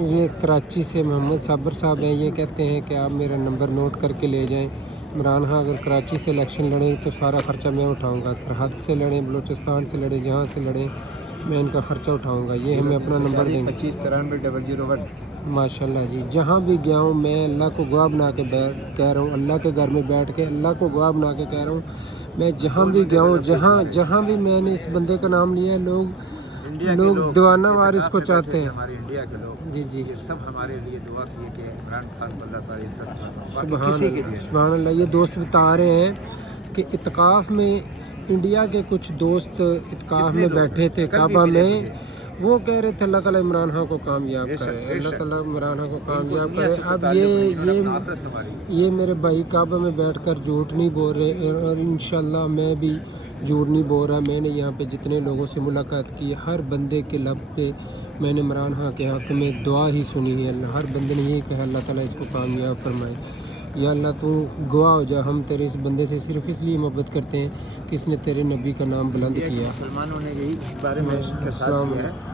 یہ کراچی سے محمد صابر صاحب ہیں، یہ کہتے ہیں کہ آپ میرا نمبر نوٹ کر کے لے جائیں۔ عمران خان اگر کراچی سے الیکشن لڑیں تو سارا خرچہ میں اٹھاؤں گا، سرحد سے لڑیں، بلوچستان سے لڑیں، جہاں سے لڑیں میں ان کا خرچہ اٹھاؤں گا۔ یہ ہمیں اپنا نمبر دیں گے۔ 2593 ماشاء اللہ جی، جہاں بھی گیا ہوں میں اللہ کو گواہ بنا کے کہہ رہا ہوں، اللہ کے گھر میں بیٹھ کے اللہ کو گواہ بنا کے کہہ رہا ہوں، میں جہاں بھی گیا ہوں، جہاں بھی میں نے اس بندے کا نام لیا ہے، لوگ دیوانہ وارث کو چاہتے ہیں۔ ہمارے انڈیا کے لوگ جی جی، یہ سب ہمارے لیے دعا کیے کہ عمران خان کو اللہ تعالیٰ عزت فرمائے۔ سبحان کسی کے اللہ، لیے سبحان اللہ۔ یہ دوست بتا رہے ہیں کہ اعتکاف میں انڈیا کے کچھ دوست اعتکاف میں بیٹھے تھے کعبہ میں، وہ کہہ رہے تھے اللہ تعالیٰ عمران خان کو کامیاب کرے، اللہ تعالیٰ عمران خان کو کامیاب کرے۔ اب یہ میرے بھائی کعبہ میں بیٹھ کر جھوٹ نہیں بول رہے، اور انشاءاللہ میں بھی جھوٹ نہیں بول رہا۔ میں نے یہاں پہ جتنے لوگوں سے ملاقات کی، ہر بندے کے لب پہ میں نے عمران خان کے حق میں دعا ہی سنی ہے۔ ہر بندے نے یہ کہا اللہ تعالیٰ اس کو کامیاب فرمائے۔ یا اللہ تو گواہ ہو جا، ہم تیرے اس بندے سے صرف اس لیے محبت کرتے ہیں کہ اس نے تیرے نبی کا نام بلند کیا۔ مسلمانوں نے یہی بارے میں السلام علیکم۔